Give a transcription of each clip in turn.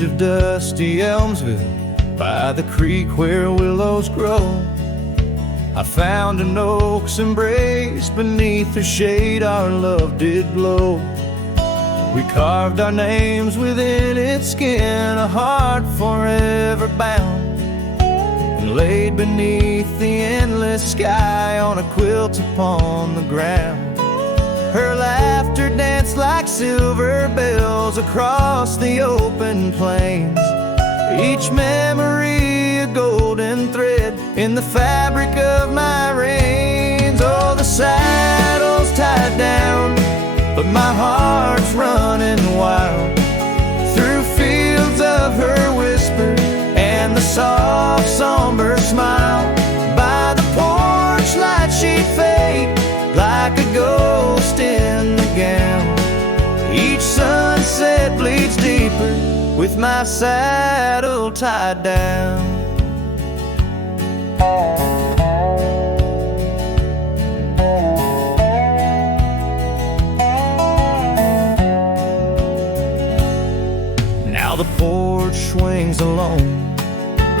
edge of dusty Elmsville, by the creek where willows grow, I found an oak's embrace. Beneath her shade our love did glow. We carved our names within its skin, a heart forever bound, and laid beneath the endless sky on a quilt upon the ground. Her laughter danced like silver bells across the open plains, each memory a golden thread in the fabric of my reins. Oh, the saddle's tied down, but my heart's running wild through fields of her whisper and the soft somber smile. By the porch light she'd fade like a ghost in the gown. Each sunset bleeds deeper with my saddle tied down. Now the porch swings alone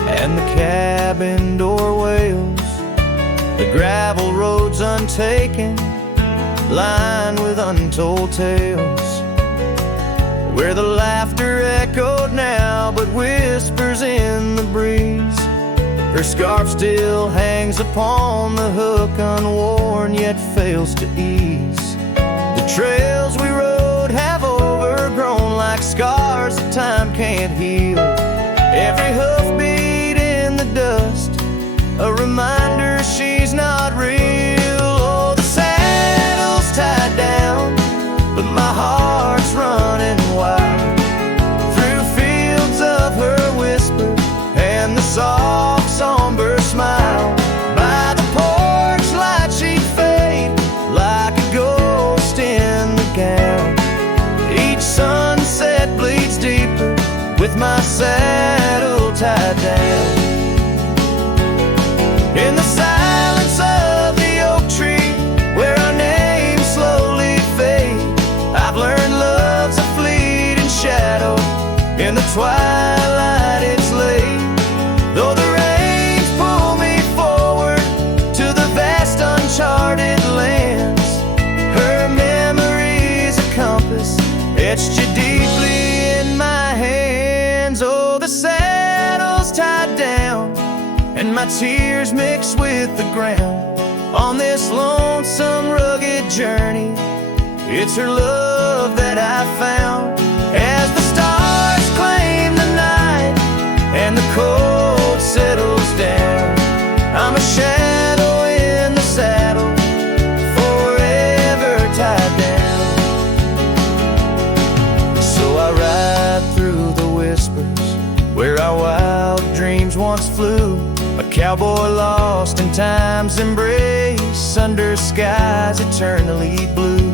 and the cabin door wails. The gravel road's untaken, lined with untold tales, where the laughter echoed now but whispers in the breeze. Her scarf still hangs upon the hook, unworn yet fails to ease. The trails we rode have overgrown like scars that time can't heal. Every hoofbeat in the dust, a reminder she's not real. Oh, the saddle's tied down, but my heart's running wild through fields of her whisper and the soft somber smile. By the porch light she'd fade like a ghost in the gown. Each sunset bleeds deeper with my saddle tied down. In the silence of the oak tree, where our names slowly fade, I've learned love's a fleeting shadow. In the twilight it's late, though the rains pull me forward to the vast uncharted lands. Her memory's a compass etched you deeply in my hands. Oh, the saddle's tied down and my tears mix with the ground on this lonesome, rugged journey. It's her love that I found. As the stars claim the night and the cold settles down, I'm a shadow in the saddle, forever tied down. So I ride through the whispers where our wild dreams once flew, a cowboy lost in time's embrace under skies eternally blue.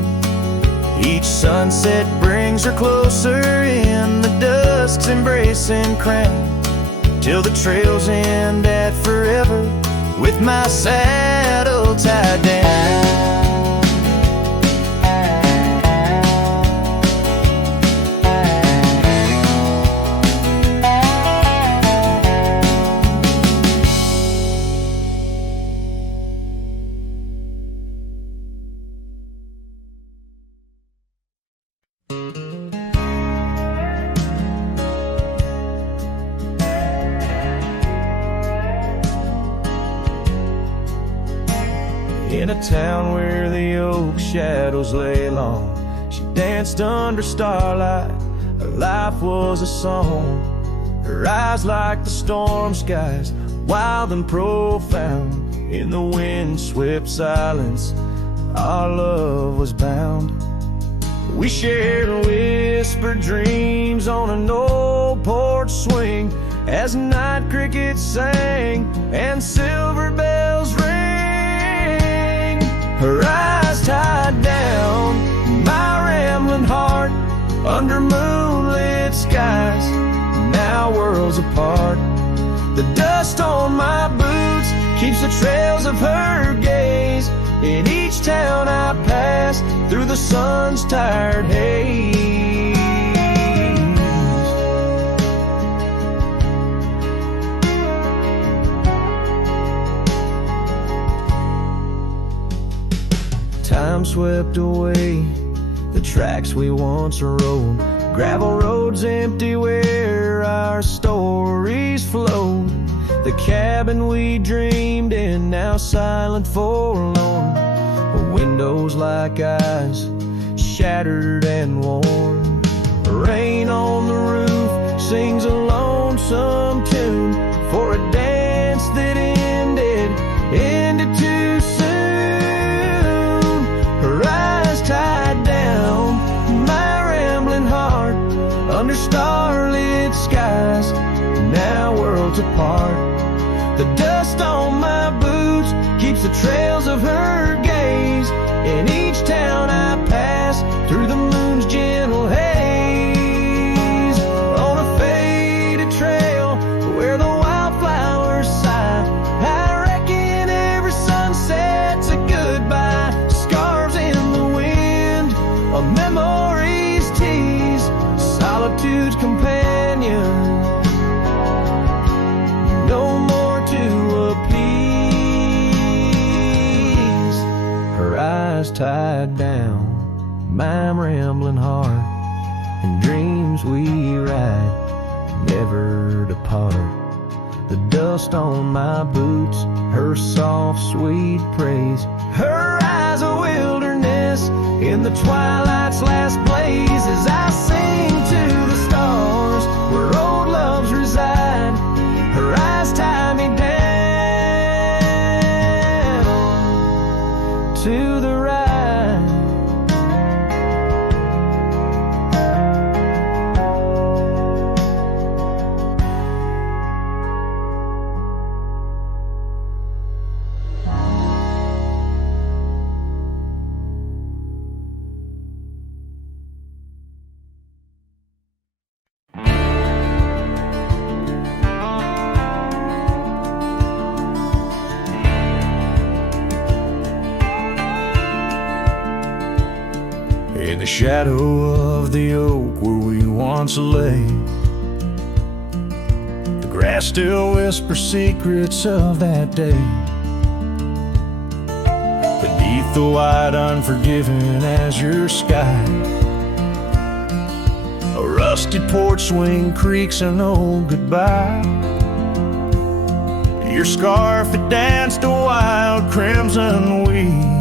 Each sunset brings her closer in the dusk's embracing crown, till the trails end at forever with my saddle tied down. In a town where the oak shadows lay long, she danced under starlight. Her life was a song. Her eyes like the storm skies, wild and profound. In the wind-swept silence, our love was bound. We shared whispered dreams on an old porch swing, as night crickets sang and silver bells rang. Her eyes tied down, my rambling heart under moonlit skies, now worlds apart. The dust on my boots keeps the trails of her gaze in each town I pass through the sun's tired haze. time swept away the tracks we once rode. Gravel roads empty where our stories flowed. The cabin we dreamed in, now silent, forlorn. Windows like eyes, shattered and worn. Rain on the roof sings a lonesome tune for a dance that ended too soon. Her eyes tied down, my rambling heart, under starlit skies, now worlds apart. The dust on my boots keeps the trails of her gaze. In each town I pass, through the moon's gentle haze, on a faded trail where the wildflowers sigh, I reckon every sunset's a goodbye. Scarves in the wind, a memory's tease, solitude's companion, no more to appease. Her eyes tied down, my rambling heart, and dreams we ride never depart. The dust on my boots, her soft sweet praise, her eyes a wilderness in the twilight's last blaze. As I sing to the stars where old loves reside, her eyes tie me down to the ride. In the shadow of the oak where we once lay, the grass still whispers secrets of that day. Beneath the wide unforgiving azure sky, a rusty porch swing creaks an old goodbye. Your scarf, it danced a wild crimson weave,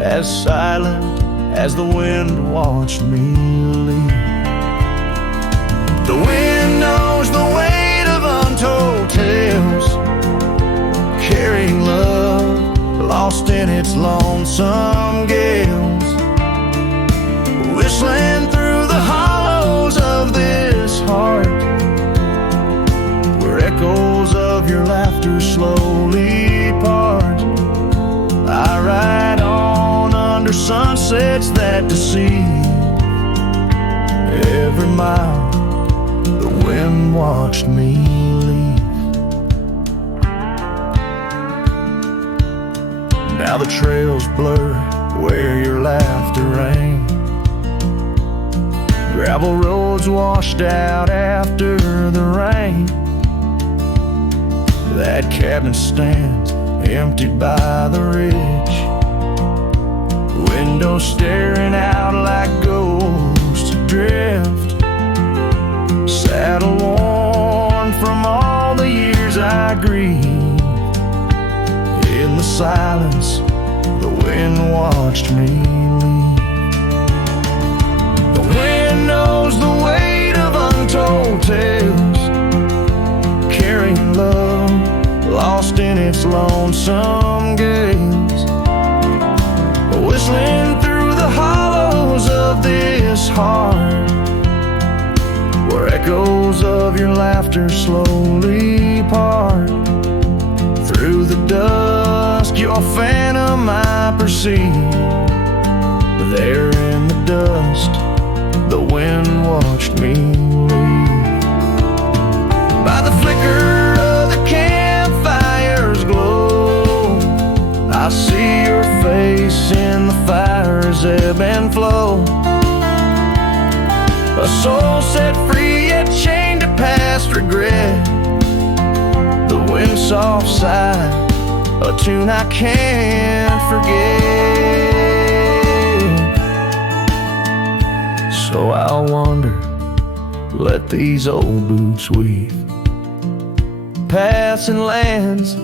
as silent as the wind watched me leave. The wind knows the weight of untold tales, carrying love lost in its lonesome gales, whistling through the hollows of this heart, where echoes of your laughter slowly part. I ride on under sunsets that deceive. Every mile the wind watched me leave. Now the trails blur where your laughter rang, gravel roads washed out after the rain. That cabin stands emptied by the ridge, windows staring out like ghosts adrift, saddle worn from all the years I grieved. In the silence, the wind watched me leave. The wind knows the weight of untold tales, carrying love lost in its lonesome gaze, whistling through the hollows of this heart, where echoes of your laughter slowly part. Through the dusk, your phantom I perceive. There in the dust, the wind watched me leave. By the flicker of the campfire's glow, I see your face in the fire's ebb and flow. A soul set free yet chained to past regret. The wind's soft sigh, a tune I can't forget. So I'll wander, let these old boots weave, passing lands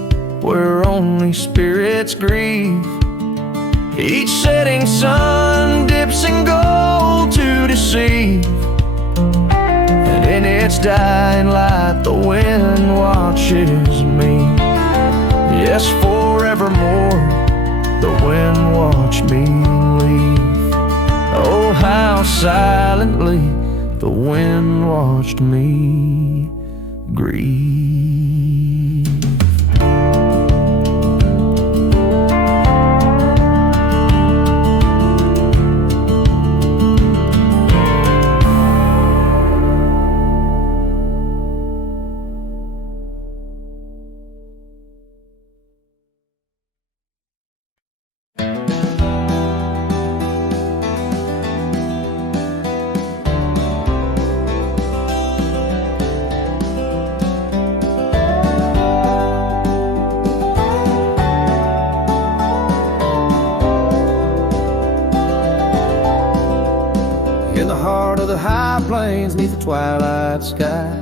where only spirits grieve. Each setting sun dips in gold to deceive, and in its dying light the wind watches me. Yes, forevermore the wind watched me leave. Oh, how silently the wind watched me grieve. In the heart of the high plains, neath the twilight sky,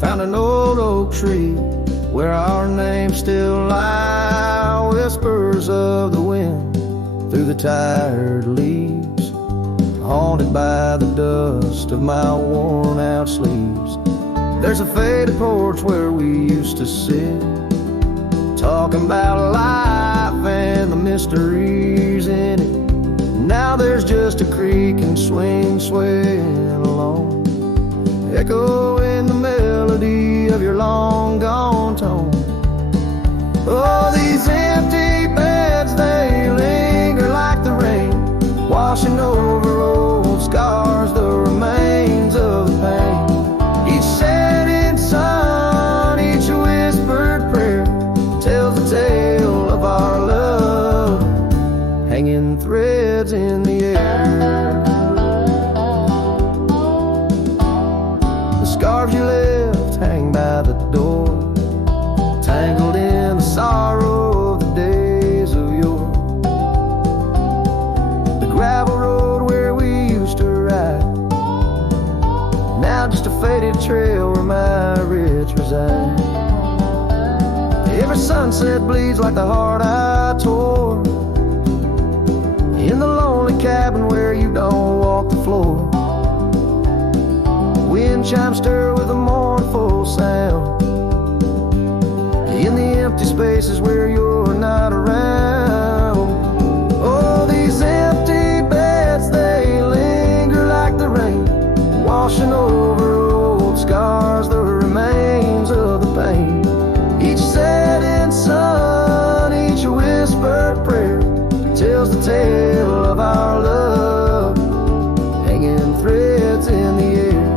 found an old oak tree where our names still lie. Whispers of the wind through the tired leaves, haunted by the dust of my worn out sleeves. There's a faded porch where we used to sit, talking about life and the mysteries in it. Now there's just a creak and swing swaying along, echoing the melody of your long gone tone. Oh, these empty beds, they linger like the rain, washing over old scars, the remains of the pain. Each setting sun, each whispered prayer tells the tale of our love, hanging threads in the air. The scarves you left hang by the door, tangled in the sorrow of the days of yore. The gravel road where we used to ride, now just a faded trail where my rich reside. Every sunset bleeds like the heart I tore, in the lonely cabin where you don't walk the floor. Wind chimes stir with a mournful sound, in the empty spaces where you're not around. Oh, these empty beds, they linger like the rain, washing over old scars, the remains of the pain. Each setting sun, each whispered prayer tells the tale of our love, hanging threads in the air.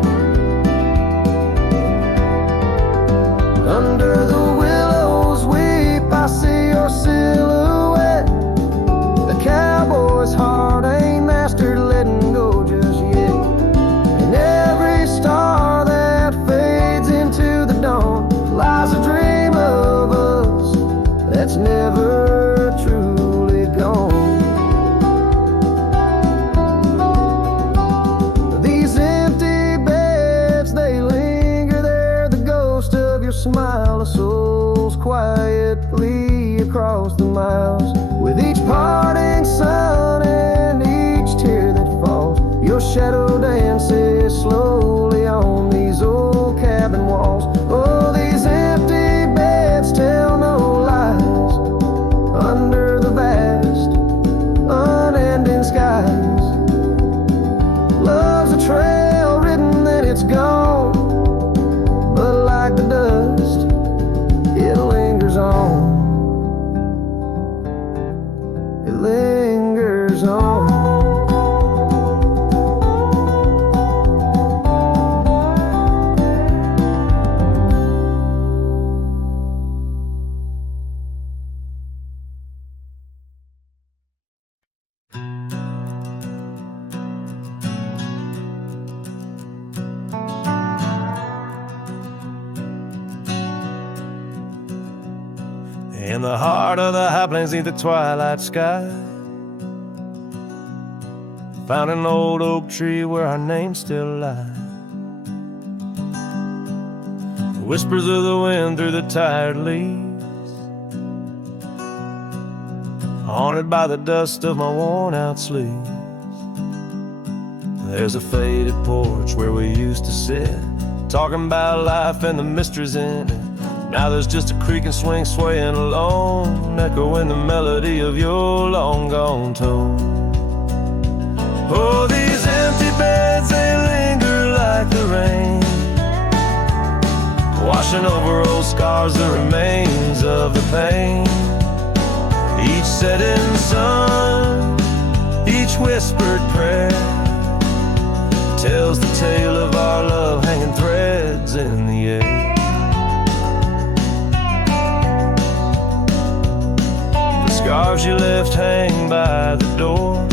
Under the willows weep, I see your silhouette. The cowboy's heart ain't mastered letting go just yet. And every star that fades into the dawn lies a dream of us that's never truly gone. These empty beds, they linger there, the ghost of your smile, a soul's quietly across the miles. With each parting sun and each tear that falls, your shadow dances slowly on these old cabin walls. Oh, these empty beds tell no lies, under the vast, unending skies. Love's a trail written that it's gone, but like the dust, it lingers on. It lingers on. In the heart of the high plains, neath the twilight sky, found an old oak tree where our names still lie. The whispers of the wind through the tired leaves, haunted by the dust of my worn out sleeves. There's a faded porch where we used to sit, talking about life and the mysteries in it. Now there's just a creaking swing swaying alone, echoing the melody of your long gone tone. Oh, these empty beds, they linger like the rain, washing over old scars, the remains of the pain. Each setting sun, each whispered prayer, tells the tale of our love hanging threads in the air. The scarves you left hang by the door,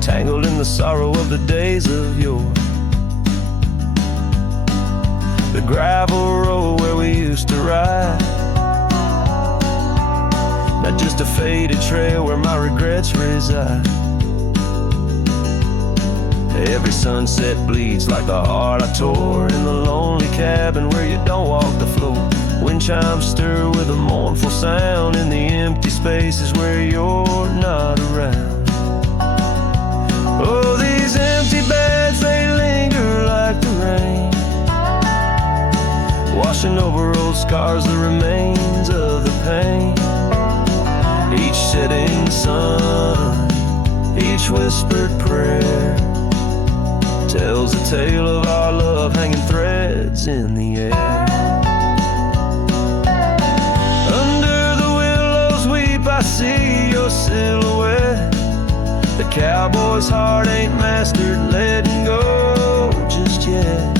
tangled in the sorrow of the days of yore. The gravel road where we used to ride, not just a faded trail where my regrets reside. Every sunset bleeds like the heart I tore in the lonely cabin where you don't walk the floor. Wind chimes stir with a mournful sound in the empty spaces where you're not around. Oh, these empty beds, they linger like the rain, washing over old scars, the remains of the pain. Each setting sun, each whispered prayer, tells a tale of our love hanging threads in the air. Under the willows weep, I see your silhouette. The cowboy's heart ain't mastered letting go just yet.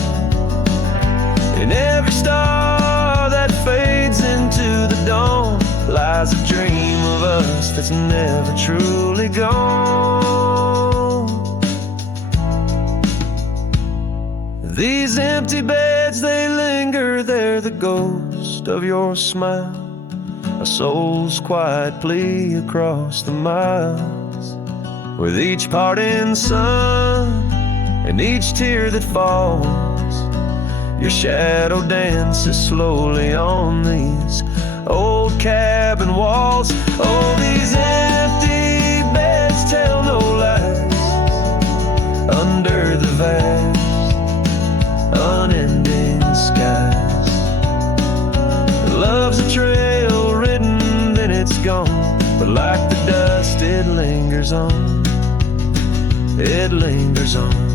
In every star that fades into the dawn lies a dream of us that's never truly gone. These empty beds, they linger, they're the ghost of your smile, a soul's quiet plea across the miles. With each parting sun and each tear that falls, your shadow dances slowly on these old cabin walls. Oh, these empty beds tell no lies under the vast unending skies. Love's a trail written, then it's gone, but like the dust it lingers on, it lingers on.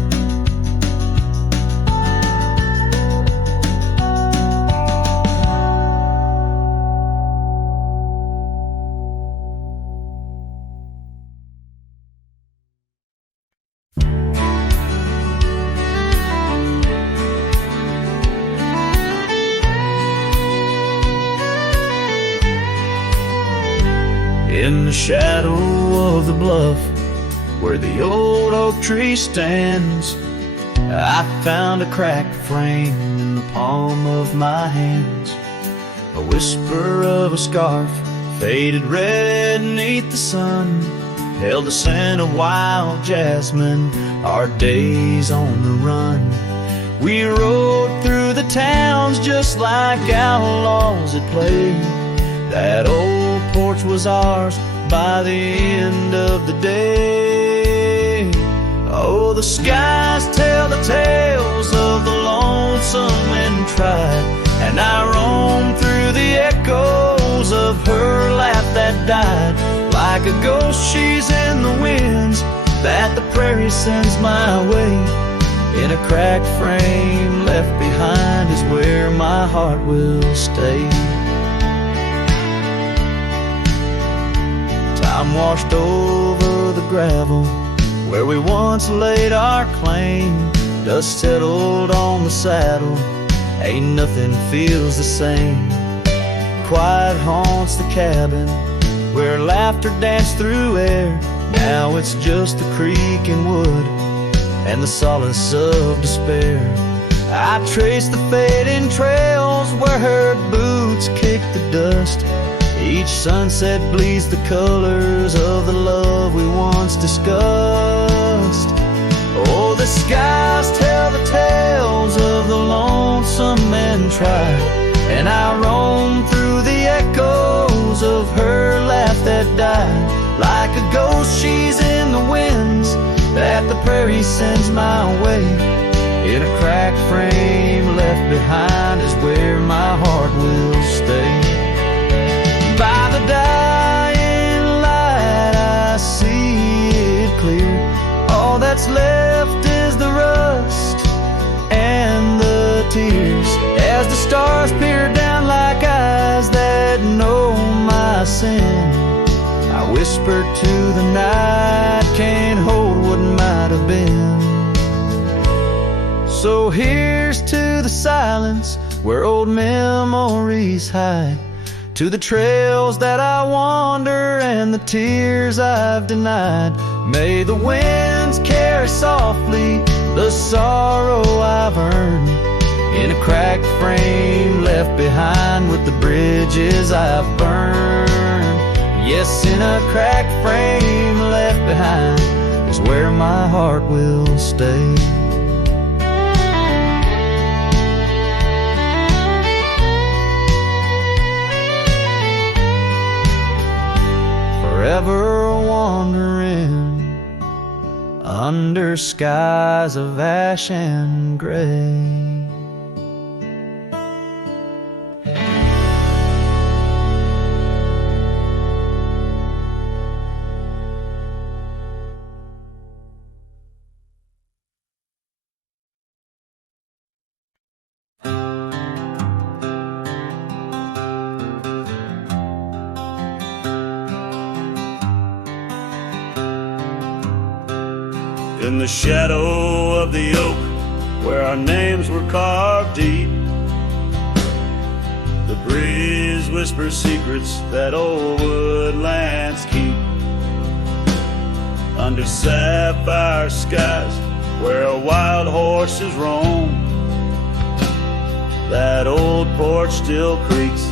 In the shadow of the bluff where the old oak tree stands, I found a cracked frame in the palm of my hands. A whisper of a scarf, faded red beneath the sun, held the scent of wild jasmine, our days on the run. We rode through the towns just like outlaws at play. That old porch was ours by the end of the day. Oh, the skies tell the tales of the lonesome and tried, and I roam through the echoes of her laugh that died. Like a ghost she's in the winds that the prairie sends my way. In a cracked frame left behind is where my heart will stay. Time washed over the gravel where we once laid our claim. Dust settled on the saddle, ain't nothing feels the same. Quiet haunts the cabin where laughter danced through air. Now it's just the creek and wood and the solace of despair. I trace the fading trails where her boots kick the dust. Each sunset bleeds the colors of the love love we once discussed. Oh, the skies tell the tales of the lonesome and tried, and I roam through the echoes of her laugh that died. Like a ghost she's in the winds that the prairie sends my way. In a cracked frame left behind is where my heart will stay. By the dying light I see it clear. All that's left is the rust and the tears, as the stars peer down like eyes that know my sin. I whisper to the night, can't hold what might have been. So here's to the silence where old memories hide, to the trails that I wander and the tears I've denied. May the winds carry softly the sorrow I've earned, in a cracked frame left behind with the bridges I've burned. Yes, in a cracked frame left behind is where my heart will stay. Forever wandering under skies of ash and gray. In the shadow of the oak, where our names were carved deep, the breeze whispers secrets that old woodlands keep. Under sapphire skies, where wild horses roam, that old porch still creaks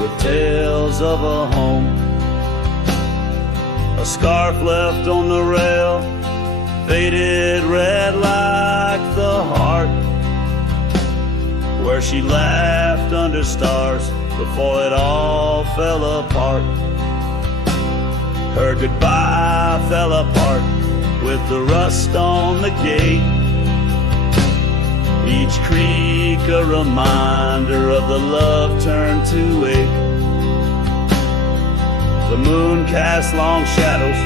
with tales of a home. A scarf left on the rail, faded red like the heart where she laughed under stars before it all fell apart. Her goodbye fell apart with the rust on the gate, each creak a reminder of the love turned to ache. The moon cast long shadows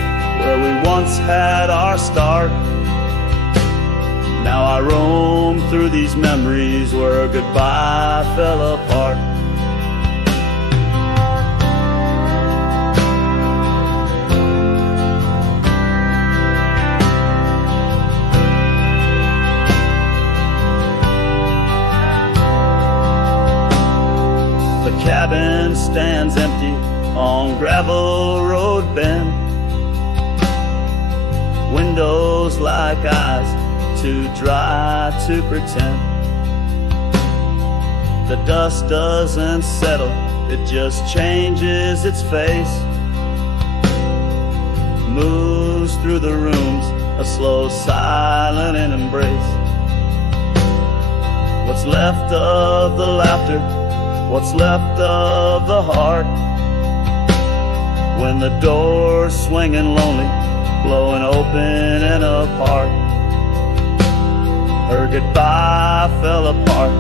where we once had our start. Now I roam through these memories where goodbye fell apart. The cabin stands empty on gravel road bend, windows like eyes too dry to pretend. The dust doesn't settle, it just changes its face, moves through the rooms, a slow silent embrace. What's left of the laughter, what's left of the heart, when the door's swinging lonely, blowing open and apart. Her goodbye fell apart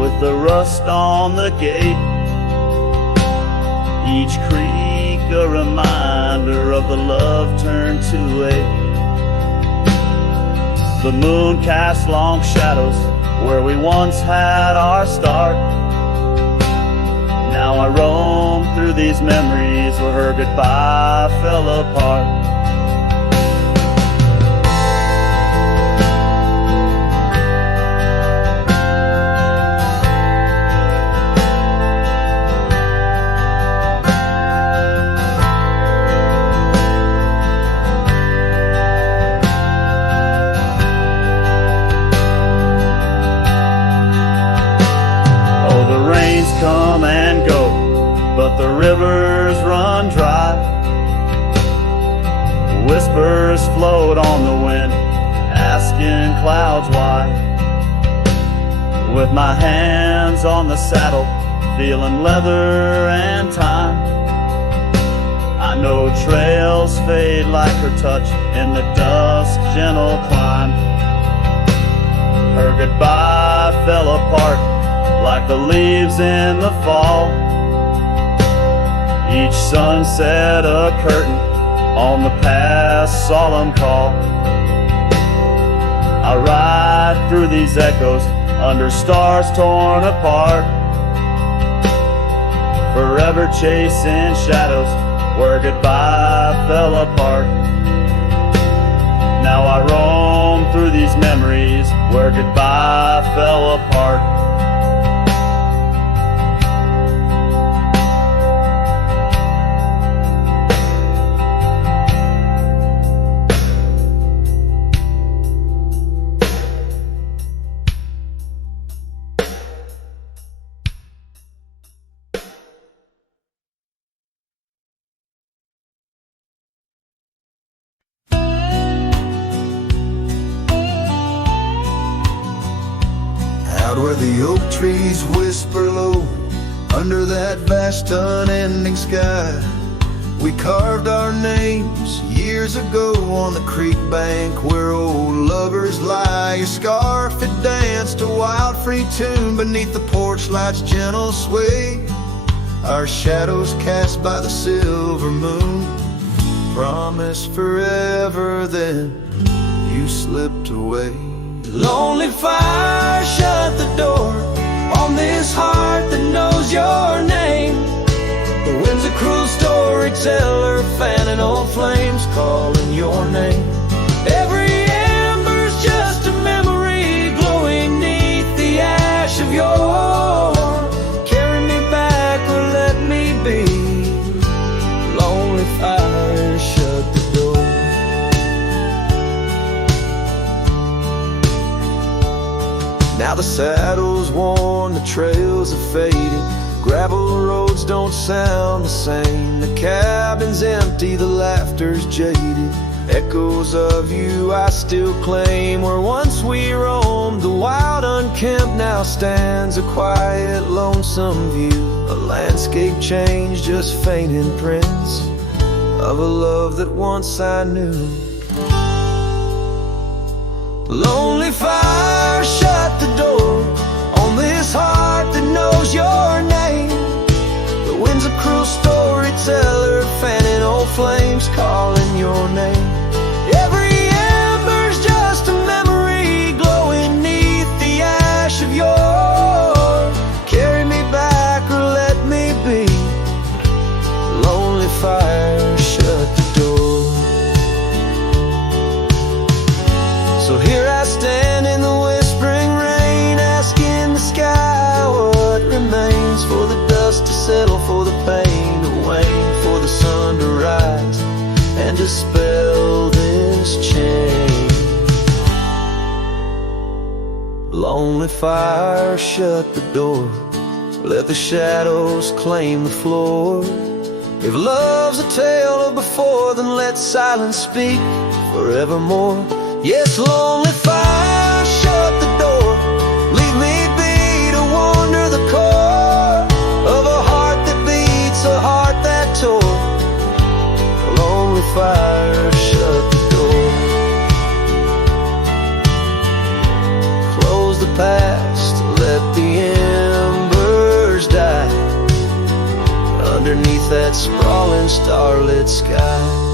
with the rust on the gate, each creak a reminder of the love turned to ache. The moon casts long shadows where we once had our start. Now I roam through these memories where her goodbye fell apart. Come and go, but the rivers run dry. float on the wind, asking clouds why. With my hands on the saddle, feeling leather and time. I know trails fade like her touch in the dusk, gentle climb. Her goodbye fell apart like the leaves in the fall. Each sunset a curtain on the past solemn call. I ride through these echoes under stars torn apart, forever chasing shadows where goodbye fell apart. Now I roam through these memories where goodbye fell apart. Out where the oak trees whisper low, under that vast unending sky, we carved our names years ago on the creek bank where old lovers lie. Your scarf it danced a wild free tune beneath the porch light's gentle sway. Our shadows cast by the silver moon promised forever, then you slipped away. Lonely fire, shut the door on this heart that knows your name. The wind's a cruel storyteller, fanning old flames, calling your name. Every ember's just a memory glowing neath the ash of yore. Carry me back or let me be. Lonely fire, shut the door. Now the saddle's worn, the trails are fading, gravel roads don't sound the same. The cabin's empty, the laughter's jaded, echoes of you I still claim. Where once we roamed, the wild unkempt now stands a quiet, lonesome view. A landscape change, just faint imprints of a love that once I knew. Lonely fire, shut the door on this heart that knows your name. The wind's a cruel storyteller, fanning old flames, calling your name. Every ember's just a memory glowing neath the ash of yore. Carry me back or let me be. Lonely fire, shut the door. So here I stand in the whispering rain, asking the sky what remains, for the dust to settle, for the pain to wane, for the sun to rise and dispel this chain. Lonely fire, shut the door, let the shadows claim the floor. If love's a tale of before, then let silence speak forevermore. Yes, lonely fire, shut the door, leave me be to wander the core of a heart that beats, a heart that tore. Lonely fire, shut the door. Close the past, let the embers die underneath that sprawling starlit sky.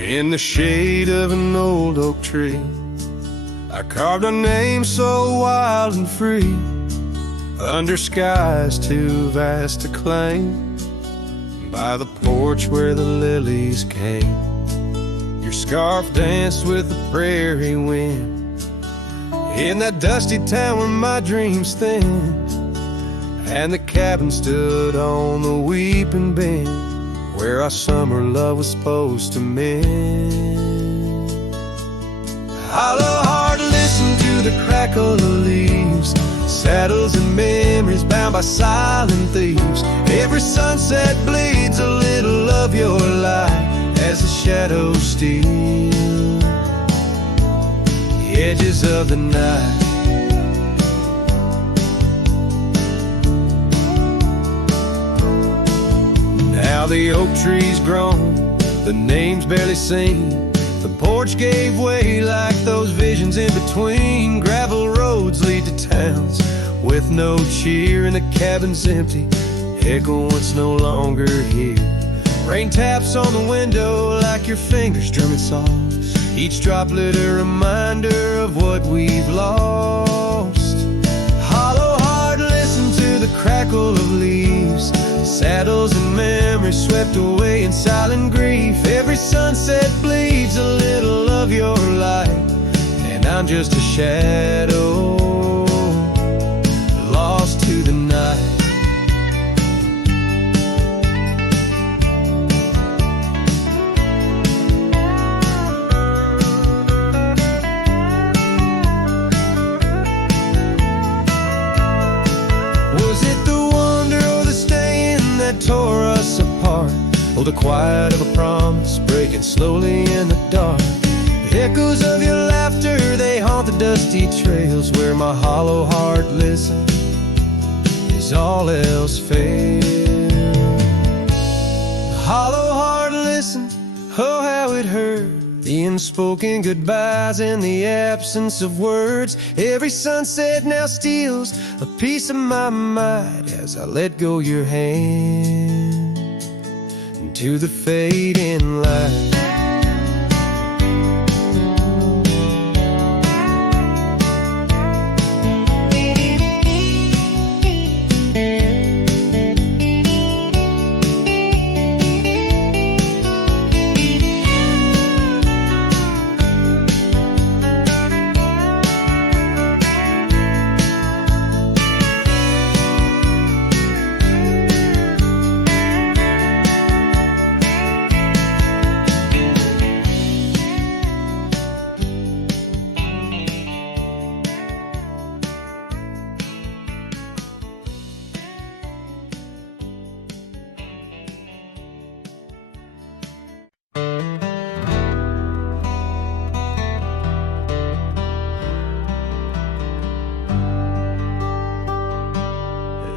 In the shade of an old oak tree, I carved a name so wild and free, under skies too vast to claim, by the porch where the lilies came. Your scarf danced with the prairie wind, in that dusty town where my dreams thinned. and the cabin stood on the weeping bend where our summer love was supposed to mend. Hollow heart, listen to the crackle of leaves, saddles and memories bound by silent thieves. Every sunset bleeds a little of your light as the shadows steal the edges of the night. Now the oak tree's grown, the name's barely seen. The porch gave way like those visions in between. Gravel roads lead to towns with no cheer, and the cabin's empty, echo what's no longer here. Rain taps on the window like your fingers drumming soft, each droplet a reminder of what we've lost. Hollow heart, listen to the crackle of leaves, saddles and memories swept away in silent grief. Every sunset bleeds a little of your light, and I'm just a shadow lost to the night. Was it the wonder or the staying that tore us apart? Oh, the quiet of a promise breaking slowly in the dark. The echoes of your laughter, they haunt the dusty trails where my hollow heart listens as all else fails. The hollow heart listens, oh how it hurt, the unspoken goodbyes in the absence of words. Every sunset now steals a piece of my mind as I let go your hand into the fading light.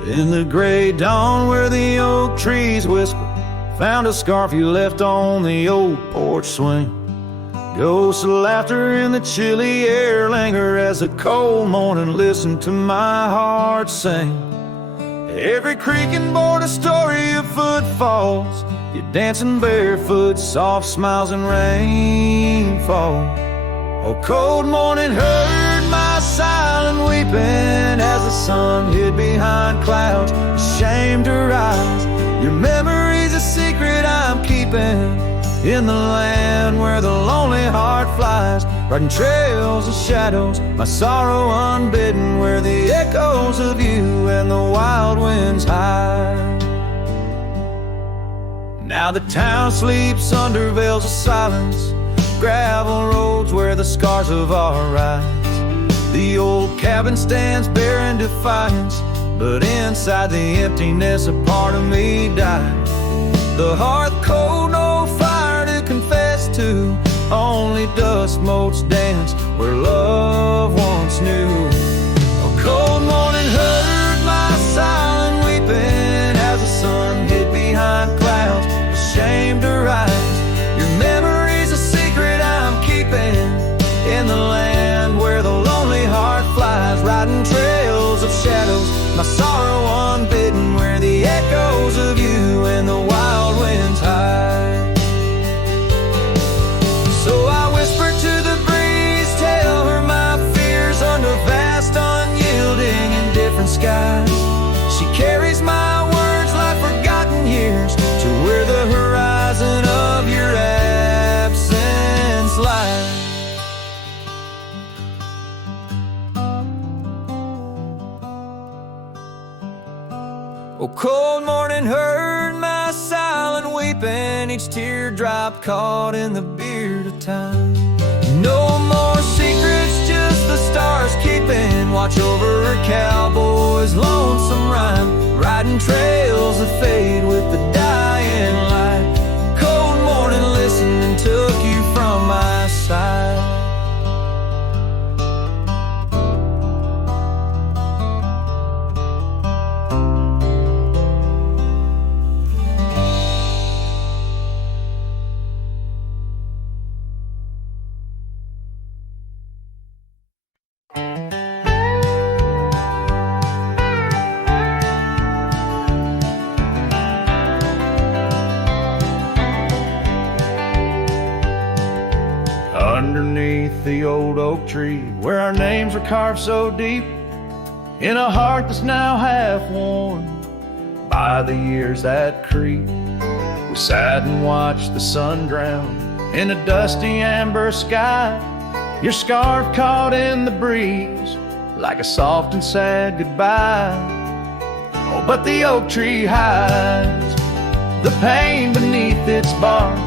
In the gray dawn where the oak trees whisper, found a scarf you left on the old porch swing. Ghosts of laughter in the chilly air linger as the cold morning listen to my heart sing. Every creaking board a story of footfalls, you dancing barefoot, soft smiles and rainfall. Oh, cold morning heard my silent weeping as the sun hid behind clouds, ashamed to rise. Your memory's a secret I'm keeping in the land where the lonely heart flies, riding trails of shadows, my sorrow unbidden, where the echoes of you and the wild winds hide. Now the town sleeps under veils of silence, gravel roads where the scars of our rides. The old cabin stands bare in defiance, but inside the emptiness a part of me died. The hearth cold, no fire to confess to, only dust motes dance where love once knew. A cold morning heard my silent weeping as the sun hid behind clouds, ashamed to rise. Your memory's a secret I'm keeping in the land where the lonely heart flies, riding trails of shadows, my sorrow unbidden, where the echoes of you and the wild winds hide. So I whisper to the breeze, tell her my fears under veil. each teardrop caught in the beard of time. No more secrets, just the stars keeping watch over a cowboy's lonesome rhyme, riding trails that fade with the dying light. Cold morning listening took you from my side. Underneath the old oak tree, where our names were carved so deep, in a heart that's now half worn by the years that creep, we sat and watched the sun drown in a dusty amber sky. Your scarf caught in the breeze like a soft and sad goodbye. Oh, but the oak tree hides the pain beneath its bark,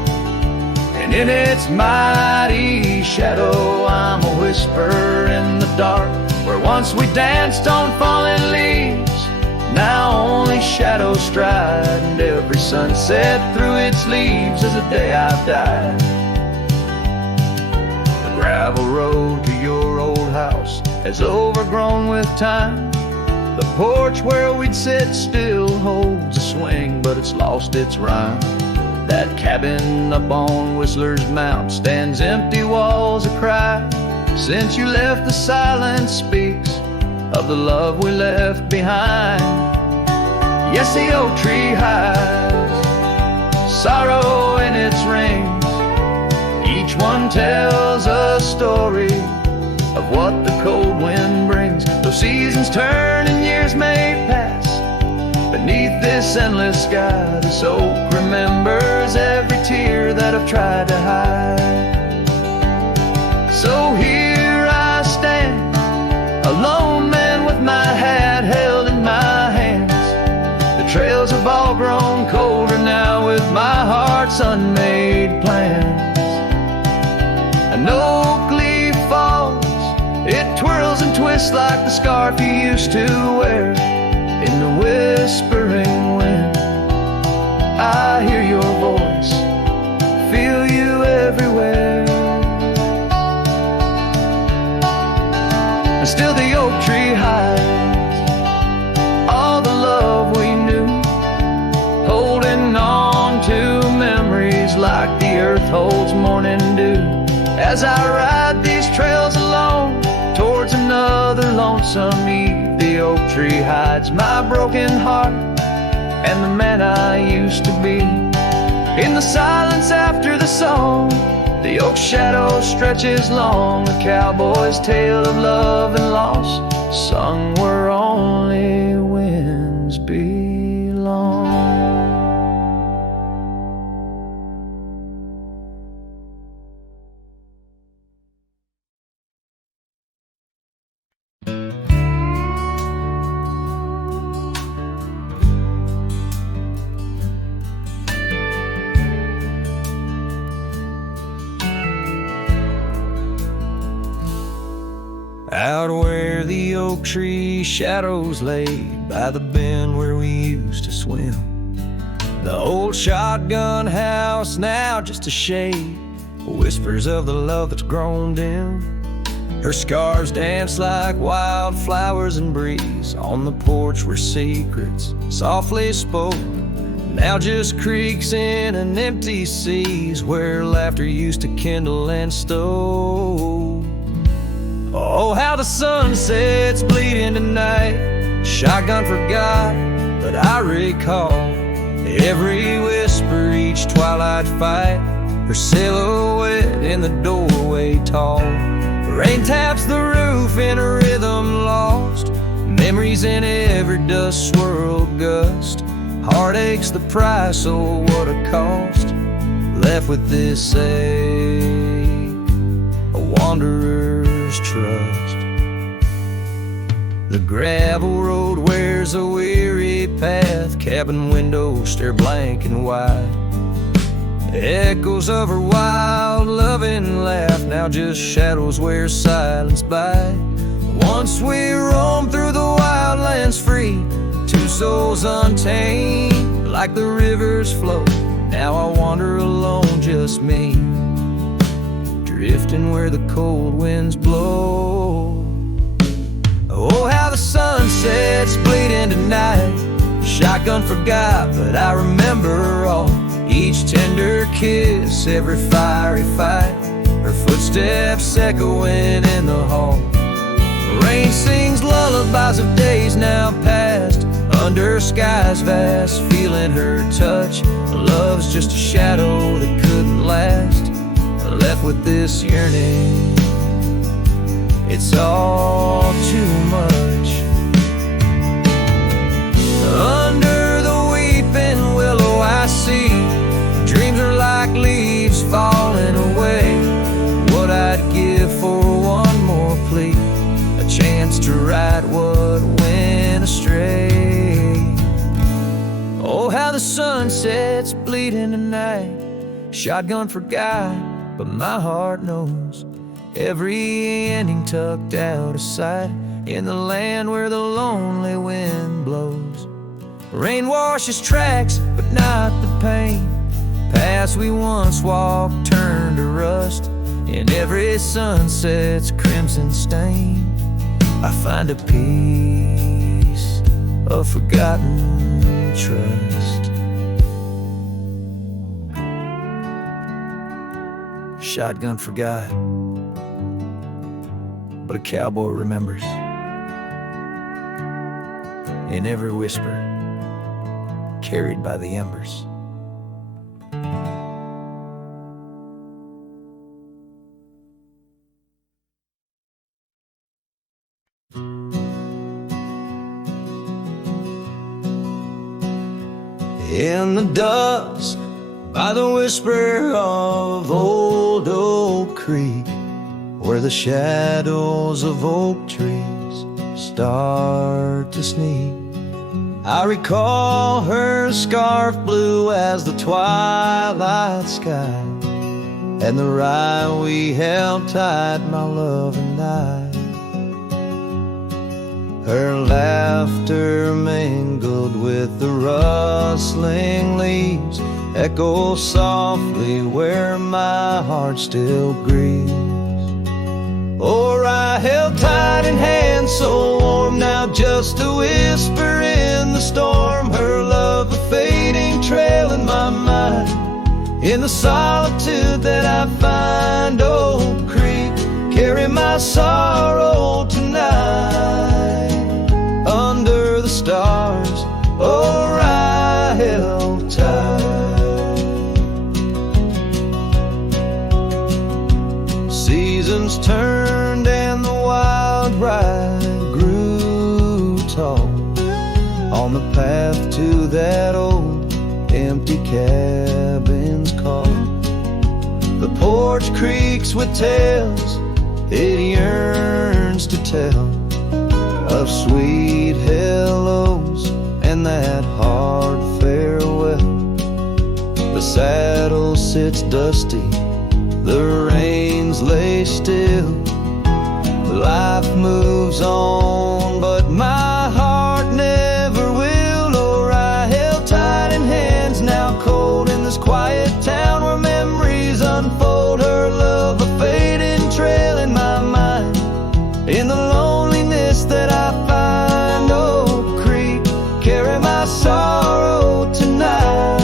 and in its mighty shadow I'm a whisper in the dark. Where once we danced on falling leaves, now only shadows stride, and every sunset through its leaves is a day I've died. The gravel road to your old house has overgrown with time. The porch where we'd sit still holds a swing, but it's lost its rhyme. That cabin up on Whistler's Mount stands empty walls a cry. Since you left, the silence speaks of the love we left behind. Yes, the oak tree hides sorrow in its rings. Each one tells a story of what the cold wind brings. Though seasons turn and years may pass, beneath this endless sky, this oak remembers every tear that I've tried to hide. So here I stand, a lone man with my hat held in my hands. The trails have all grown colder now with my heart's unmade plans. An oak leaf falls, it twirls and twists like the scarf you used to wear. In the whispering wind, I hear your voice, feel you everywhere. And still the oak tree hides all the love we knew, holding on to memories like the earth holds morning dew. As I ride these trails alone towards another lonesome eve, the oak tree hides my broken heart and the man I used to be. In the silence after the song, the oak shadow stretches long, a cowboy's tale of love and loss, sung where only winds belong. Out where the oak tree shadows lay, by the bend where we used to swim, the old shotgun house now just a shade, whispers of the love that's grown dim. Her scars dance like wildflowers in breeze on the porch where secrets softly spoke, now just creaks in an empty seas where laughter used to kindle and stoke. Oh, how the sunset's bleeding tonight, shotgun forgot, but I recall every whisper, each twilight fight, her silhouette in the doorway tall. Rain taps the roof in a rhythm lost, memories in every dust swirled gust. Heartache's the price, oh what a cost, left with this ache, a wanderer's trust. The gravel road wears a weary path, cabin windows stare blank and wide. Echoes of her wild, loving laugh, now just shadows where silence bites. Once we roamed through the wildlands free, two souls untamed, like the rivers flow. Now I wander alone, just me, drifting where the cold winds blow. Oh, how the sunsets bleed into night. Shotgun forgot, but I remember all. Each tender kiss, every fiery fight, her footsteps echoing in the hall. Rain sings lullabies of days now past, under skies vast, feeling her touch. Love's just a shadow that couldn't last, left with this yearning. It's all too much. Under the weeping willow I see dreams are like leaves falling away. What I'd give for one more plea, a chance to right what went astray. Oh, how the sunsets bleed into night. Shotgun forgot, but my heart knows every ending tucked out of sight, in the land where the lonely wind blows. Rain washes tracks, but not the pain. Paths we once walked turned to rust, in every sunset's crimson stain. I find a piece of forgotten trust. Shotgun forgot, but a cowboy remembers. In every whisper, carried by the embers. In the dusk, by the whisper of old Oak Creek, where the shadows of oak trees start to sneak, I recall her scarf blue as the twilight sky, and the rye we held tight, my love and I. Her laughter mingled with the rustling leaves, echo softly where my heart still grieves. Or I held tight in hands so warm, now just a whisper in the storm. Her love a fading trail in my mind, in the solitude that I find. Oak Creek, carry my sorrow tonight. Under the stars, or I held tight. Seasons turned and the wild rye grew tall, on the path to that old empty cabin's call. The porch creaks with tales it yearns to tell, of sweet hellos and that hard farewell. The saddle sits dusty, the reins lay still. Life moves on, but my heart never will. Or I held tight in hands now cold in this quiet town where memories unfold. Her love a fading trail in my mind, in the loneliness that I find. Oak Creek, carry my sorrow tonight.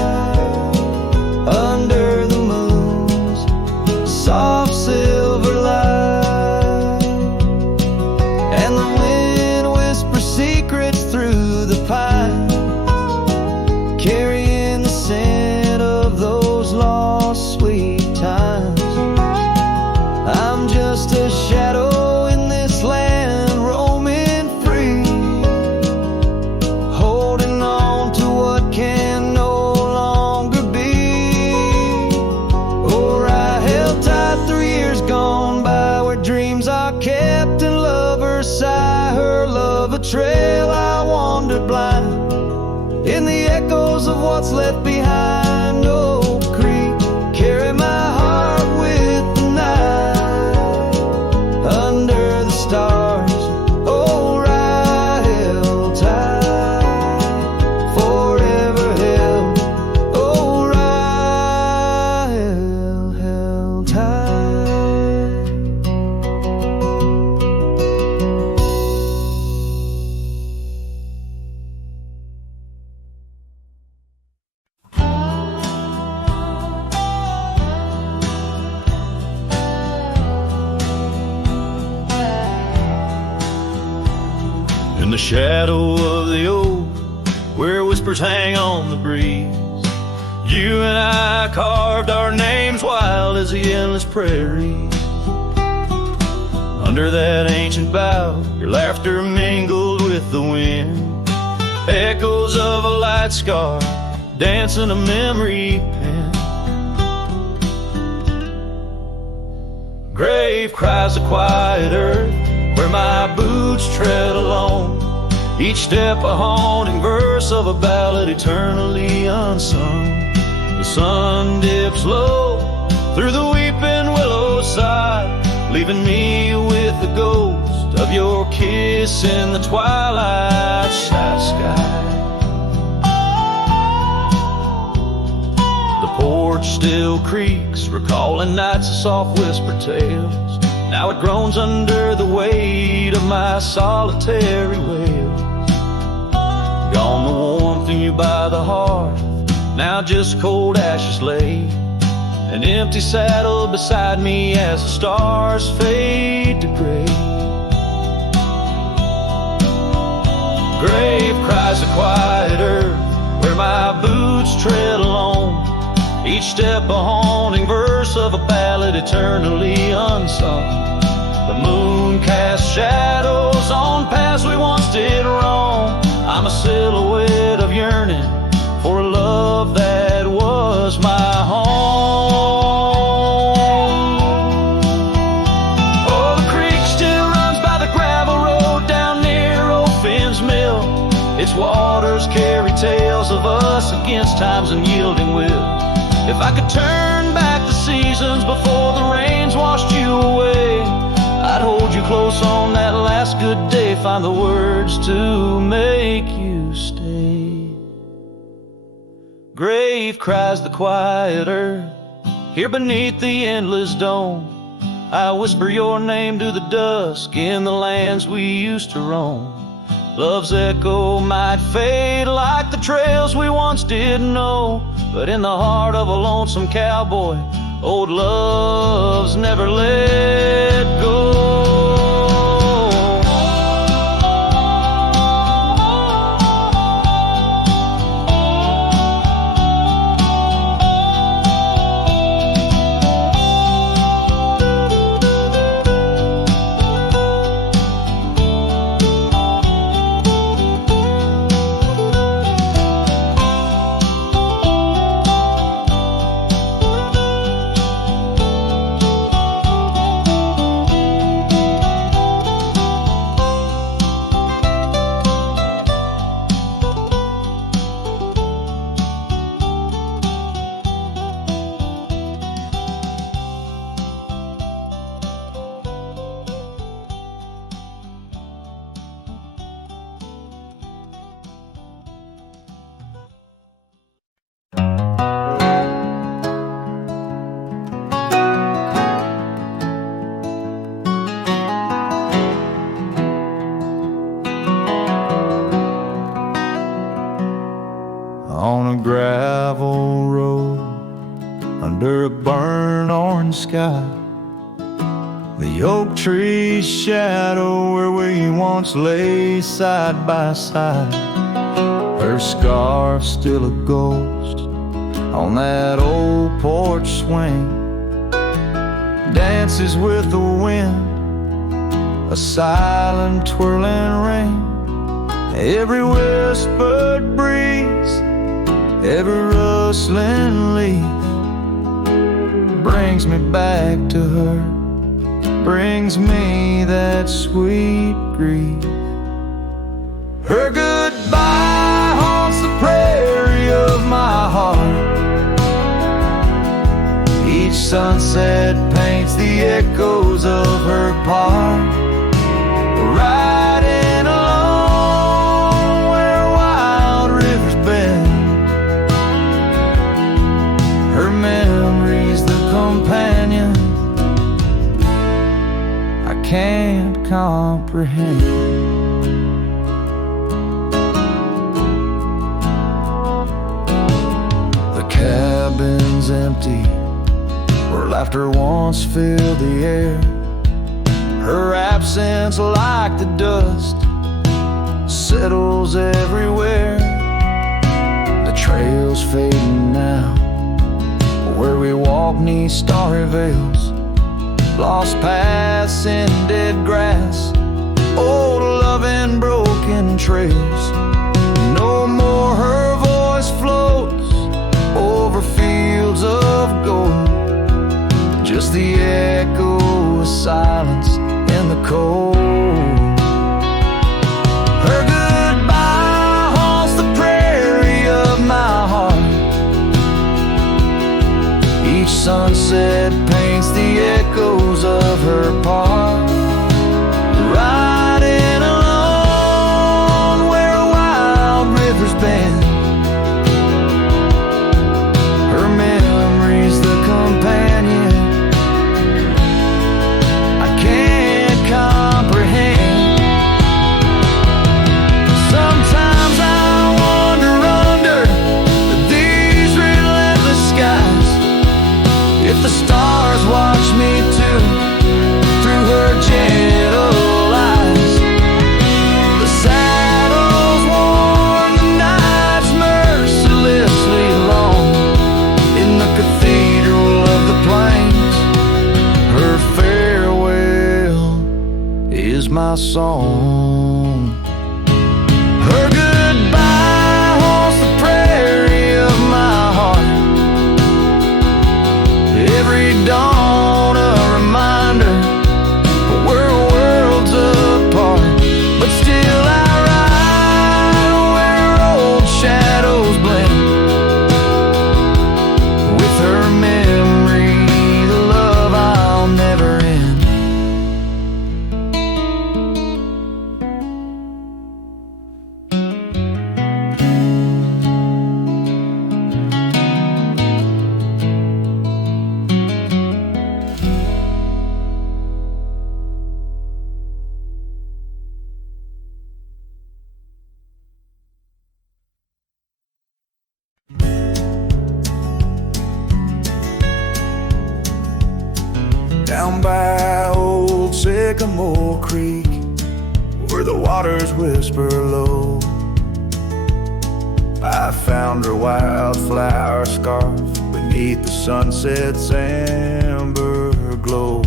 Under the moon's soft silver light, and the wind whispers secrets through the pines, carrying the scent of those lost sweet times. I'm just a shadow in this land, roaming free, holding on to what can no longer be. Or I held tight through years gone by, where dreams are kept and lovers sigh. Her love a trail I wandered blind, in the echoes of what's left behind. Oak Creek, the shadow of the oak, where whispers hang on the breeze. You and I carved our names wild as the endless prairies. Under that ancient bough, your laughter mingled with the wind. Echoes of a light scar dancing a memory pen. Grave cries the quiet earth, where my boots tread alone. Each step a haunting verse of a ballad eternally unsung. The sun dips low through the weeping willow side, leaving me with the ghost of your kiss in the twilight sky. The porch still creaks, recalling nights of soft whispered tales. Now it groans under the weight of my solitary wails. Gone the warmth in you by the hearth, now just cold ashes lay. An empty saddle beside me as the stars fade to gray. Grave cries the quiet earth, where my boots tread alone. Each step a haunting verse of a ballad eternally unsung. The moon casts shadows on paths we once did roam. I'm a silhouette of yearning for a love that was my home. Oh, the creek still runs by the gravel road down near old Finn's mill. Its waters carry tales of us against time's unyielding will. If I could turn back the seasons before the rains washed you away, I'd hold you close on that last good day, find the words to make you stay. Grave cries the quiet earth, here beneath the endless dome. I whisper your name to the dusk in the lands we used to roam. Love's echo might fade like the trails we once did know, but in the heart of a lonesome cowboy, old love's never let go. On a gravel road under a burnt orange sky, the oak tree's shadow where we once lay side by side. Her scarf still a ghost on that old porch swing, dances with the wind, a silent twirling ring. Every whispered breeze, every rustling leaf brings me back to her, brings me that sweet grief. Her goodbye haunts the prairie of my heart. Each sunset paints the echoes of her part, riding along where wild rivers bend. Her memory's the companion I can't comprehend. The cabin's empty where laughter once filled the air. Her absence like the dust settles everywhere. The trail's fading now, where we walk 'neath starry veils, lost paths in dead grass, old love and broken trails. No more her voice floats over fields of gold, just the echo of silence in the cold. Her goodbye haunts the prairie of my heart. Each sunset paints the echoes of her part. Riding alone where a wild river's bend, her memory's the companion I can't comprehend. Sometimes I wander under these relentless skies, if the stars watch me too, through her gentle eyes. The saddle's worn, the night's mercilessly long, in the cathedral of the plains, her farewell is my song. Her goodbye haunts the prairie of my heart. Every dawn a reminder we're worlds apart, but still I ride where old shadows blend, with her memory, the love I'll never end. Down by old Sycamore Creek, where the waters whisper low, I found her wildflower scarf beneath the sunset's amber glow.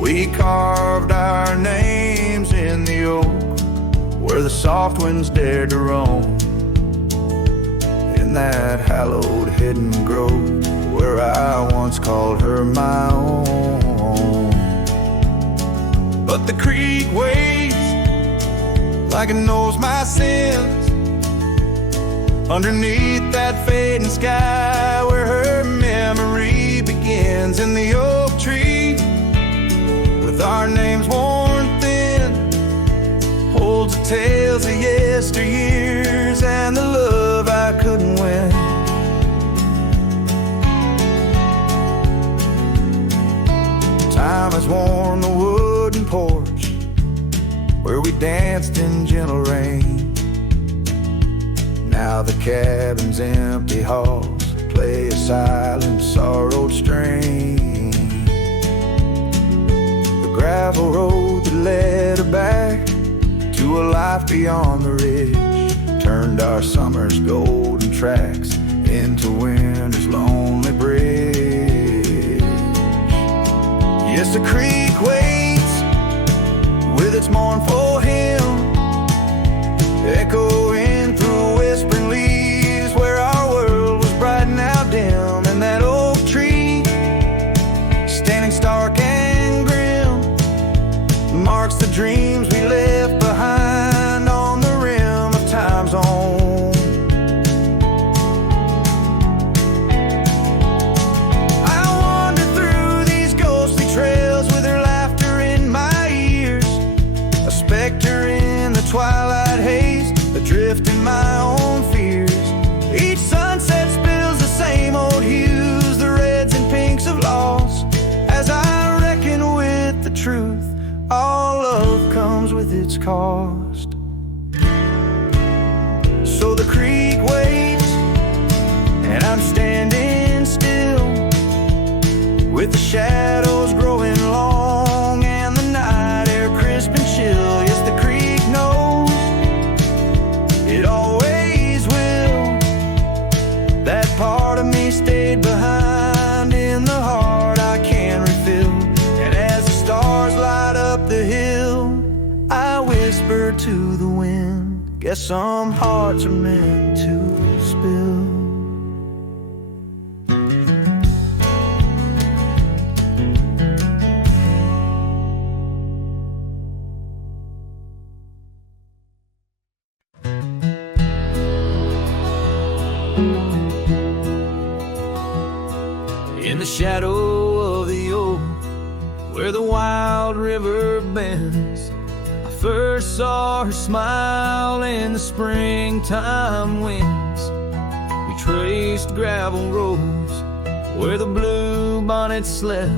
We carved our names in the oak, where the soft winds dared to roam, in that hallowed hidden grove, where I once called her my own. But the creek waits like it knows my sins, underneath that fading sky, where her memory begins. In the oak tree, with our names worn thin, holds the tales of yesteryears and the love I couldn't win. Time has worn the wooden porch, where we danced in gentle rain. Now the cabin's empty halls play a silent, sorrowed strain. The gravel road that led her back to a life beyond the ridge turned our summer's golden tracks into winter's lonely bridge. Yes, the creek waits with its mournful hymn, echoing through whispering leaves, where our world was bright and now dim. And that oak tree, standing stark and grim, marks the dreams we left behind on the rim of time's own. I wander through these ghostly trails with her laughter in my ears, a specter in the twilight haze, adrift in my own fears. Each sunset spills the same old hues, the reds and pinks of loss, as I reckon with the truth, all love comes with its cost. So the creek waits, and I'm standing still, with the shadows growing long and the night air crisp and chill. Yes, the creek knows Guess some hearts are meant to spill. In the shadow of the oak, where the wild river bends, I first saw her smile in the springtime winds. We traced gravel roads where the blue bonnets slept,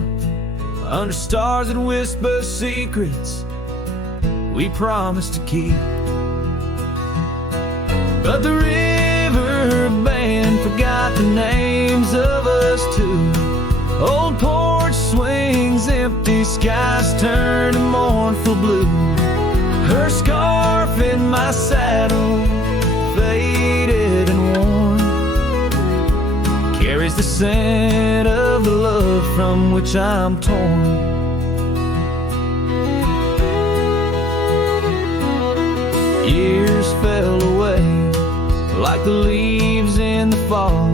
under stars that whisper secrets we promised to keep. But the river band forgot the names of us two. Old porch swings empty, skies turned to mournful blue. Her scarf in my saddle, faded and worn, carries the scent of the love from which I'm torn. Years fell away like the leaves in the fall.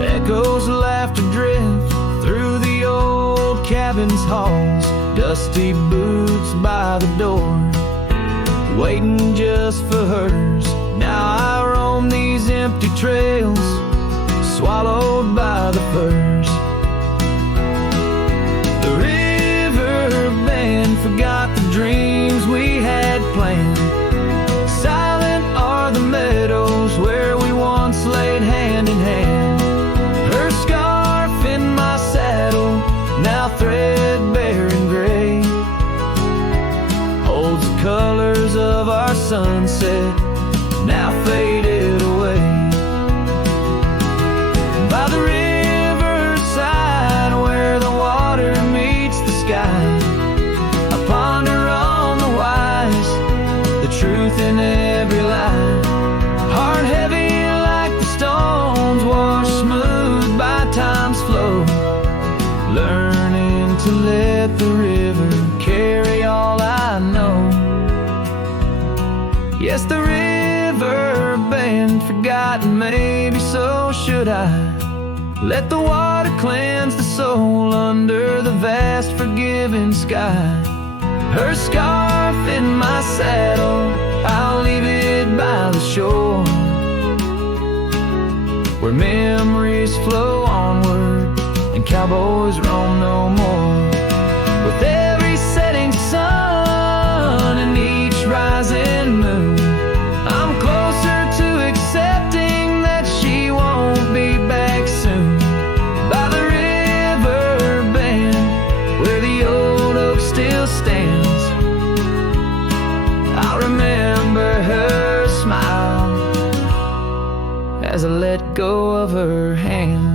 Echoes of laughter drift through the old cabin's halls. Dusty boots by the door, waiting just for hers. Now I roam these empty trails, swallowed by the firs. The river band forgot the dreams we had planned. Silent are the meadows where we once laid hand in hand. Her scarf in my saddle, now threadbare and gray, holds the colors of our sunset, now faded away. By the riverside where the water meets the sky, I ponder on the wise, the truth in every lie. Heart heavy like the stones washed smooth by time's flow, learning to let the river carry all I know. Yes, the river band forgotten, maybe so should I. Let the water cleanse the soul under the vast forgiving sky. Her scarf in my saddle, I'll leave it by the shore, where memories flow onward and cowboys roam no more. With every setting sun and each rising moon, I'm closer to accepting that she won't be back soon. By the river bend where the old oak still stands, I'll remember her smile as I let go of her hands.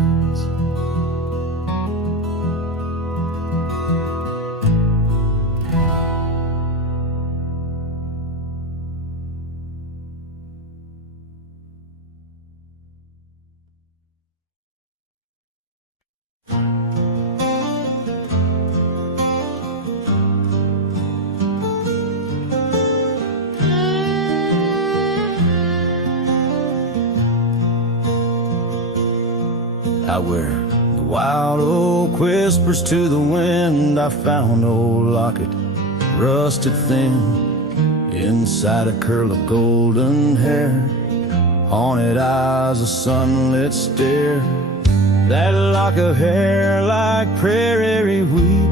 Out where the wild oak whispers to the wind, I found old locket, rusted thin, inside a curl of golden hair, haunted eyes, a sunlit stare. That lock of hair like prairie wheat,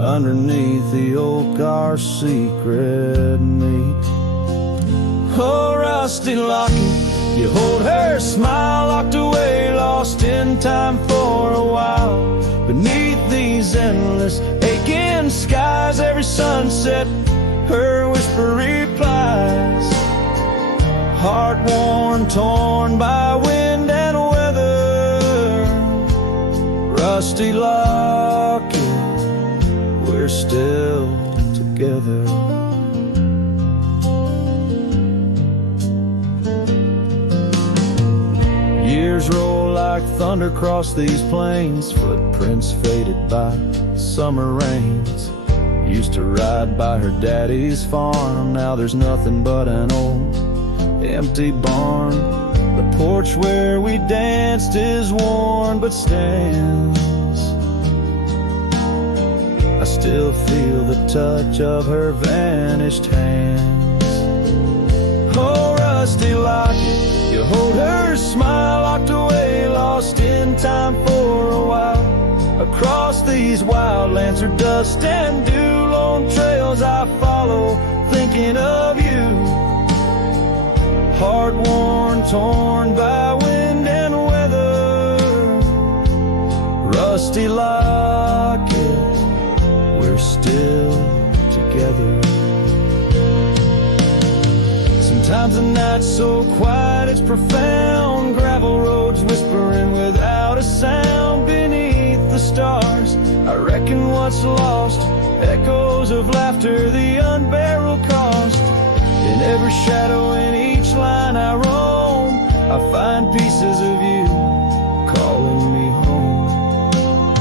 underneath the oak our secret meet. Oh, rusty locket, you hold her smile locked away, lost in time for a while. Beneath these endless aching skies, every sunset her whisper replies. Heart worn, torn by wind and weather, rusty locket, we're still together. Years roll like thunder across these plains, footprints faded by summer rains. Used to ride by her daddy's farm. Now there's nothing but an old empty barn. The porch where we danced is worn but stands. I still feel the touch of her vanished hands. Oh, rusty locket, you hold her smile, locked away, lost in time for a while. Across these wildlands are dust and dew, lone trails I follow, thinking of you. Heart worn, torn by wind and weather. Rusty locket, we're still together. Sometimes the night's so quiet it's profound. Gravel roads whispering without a sound beneath the stars. I reckon what's lost, echoes of laughter, the unbearable cost. In every shadow, in each line I roam, I find pieces of you calling me home.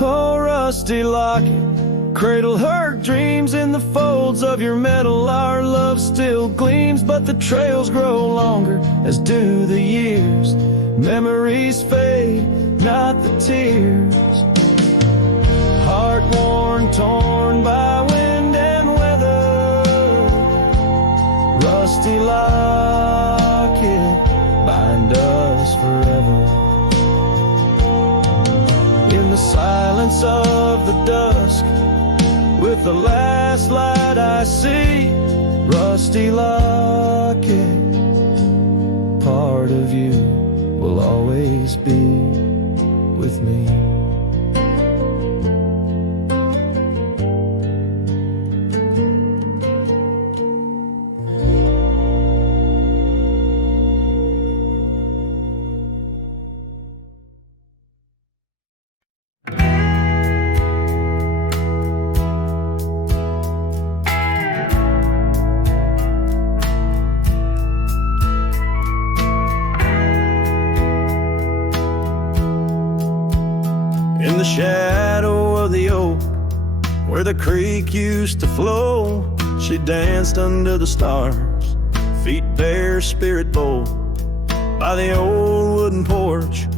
Oh, rusty locket, cradle her dreams in the folds of your metal. Our love still gleams, but the trails grow longer, as do the years. Memories fade, not the tears. Heart worn, torn by wind and weather. Rusty locket, bind us forever. In the silence of the dusk, with the last light I see, rusty locket, part of you will always be with me. In the shadow of the oak, where the creek used to flow, she danced under the stars, feet bare, spirit bold. By the old wooden porch,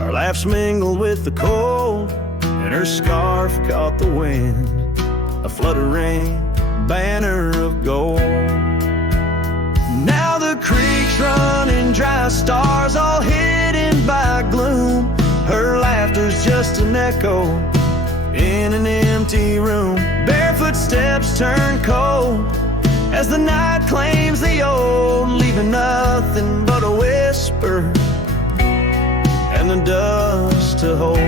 our laughs mingled with the cold, and her scarf caught the wind, a fluttering banner of gold. Now the creek's running dry, stars all hidden by gloom. Her laughter's just an echo in an empty room. Barefoot steps turn cold as the night claims the old, leaving nothing but a whisper and the dust to hold.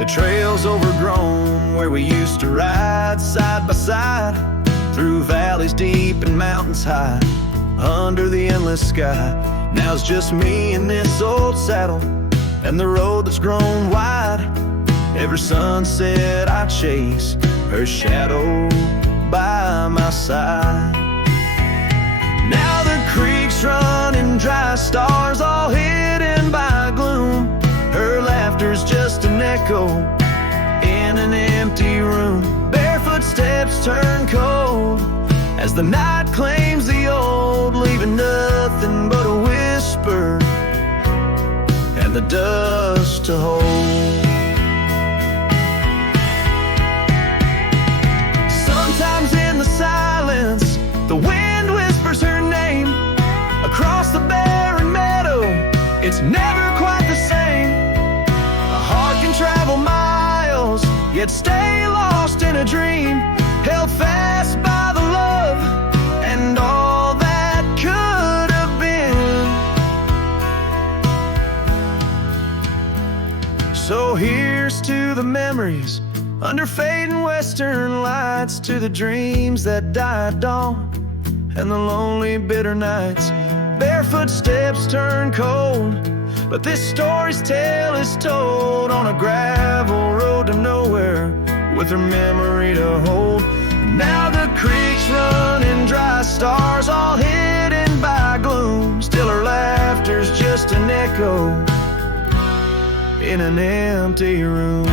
The trail's overgrown where we used to ride side by side, through valleys deep and mountains high, under the endless sky. Now it's just me in this old saddle, and the road that's grown wide. Every sunset I chase, her shadow by my side. Now the creek's running dry, stars all hidden by gloom. Her laughter's just an echo in an empty room. Barefoot steps turn cold as the night claims the old, leaving nothing but a whisper and the dust to hold. Sometimes in the silence, the wind whispers her name across the barren meadow. It's never quite the same. A heart can travel miles, yet stay lost in a dream, held fast by the love and all that could have been. So here's to the memories under fading western lights, to the dreams that die at dawn and the lonely bitter nights. Barefoot steps turn cold, but this story's tale is told on a gravel road to nowhere, with her memory to hold. Now the creek's running dry, stars all hidden by gloom. Still her laughter's just an echo in an empty room.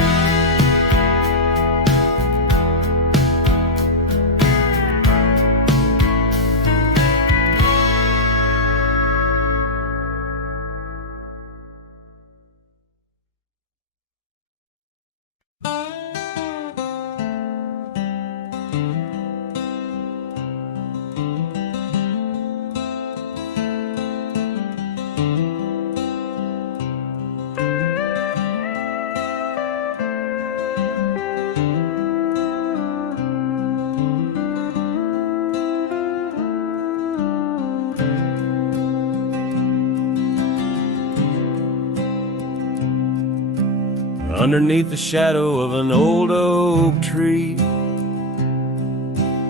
Underneath the shadow of an old oak tree,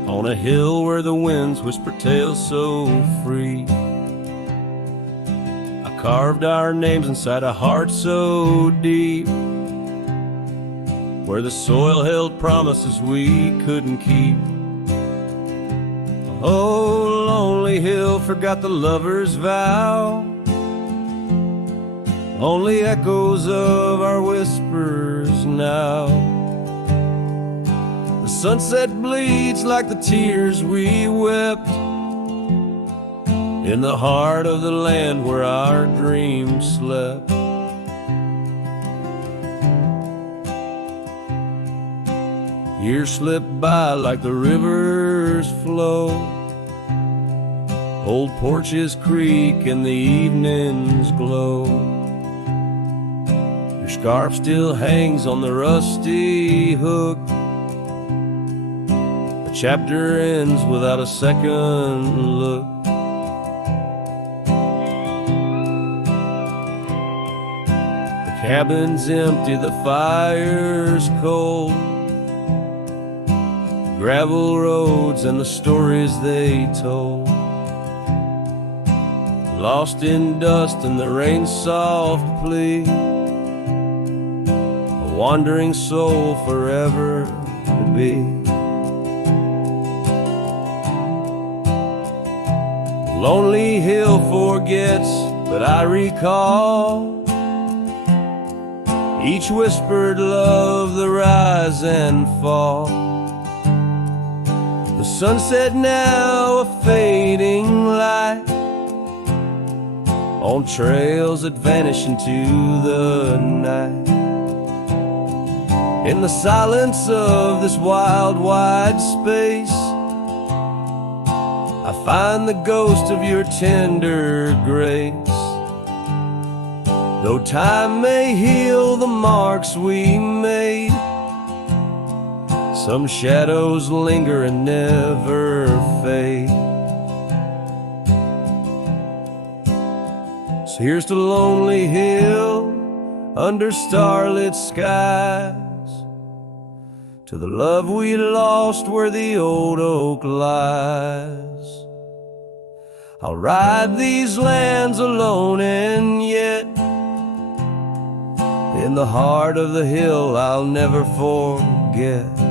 on a hill where the winds whisper tales so free, I carved our names inside a heart so deep, where the soil held promises we couldn't keep. Oh, lonely hill forgot the lover's vow, only echoes of our whispers now. The sunset bleeds like the tears we wept in the heart of the land where our dreams slept. Years slip by like the rivers flow, old porches creak and the evenings glow. Your scarf still hangs on the rusty hook. The chapter ends without a second look. The cabin's empty, the fire's cold. Gravel roads and the stories they told, lost in dust and the rain's soft plea, wandering soul forever to be. Lonely hill forgets, but I recall each whispered love, the rise and fall. The sunset now a fading light on trails that vanish into the night. In the silence of this wild, wide space, I find the ghost of your tender grace. Though time may heal the marks we made, some shadows linger and never fade. So here's to Lonely Hill under starlit skies, to the love we lost where the old oak lies. I'll ride these lands alone, and yet in the heart of the hill I'll never forget.